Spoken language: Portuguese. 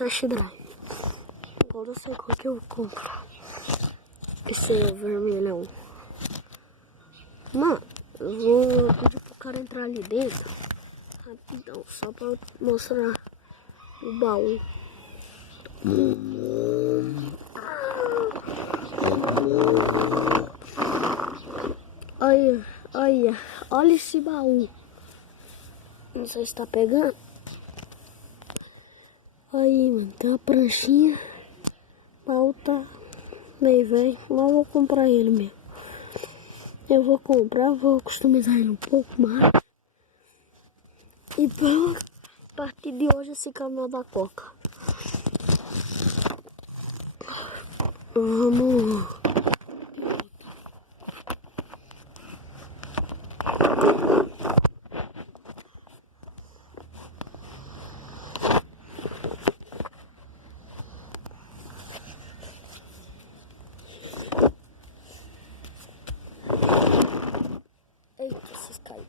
test drive. Agora eu sei qual que eu compro. Esse é o vermelhão. Mano, eu vou pedir pro cara entrar ali dentro. Rapidão, só pra mostrar o baú. Olha esse baú. Não sei se tá pegando. Aí, mano, tem uma pranchinha. O baú tá meio velho, mas eu vou comprar ele mesmo. Eu vou comprar, vou customizar ele um pouco mais. E pronto, a partir de hoje esse caminhão da Coca. Vamos. Eita, esses caíram.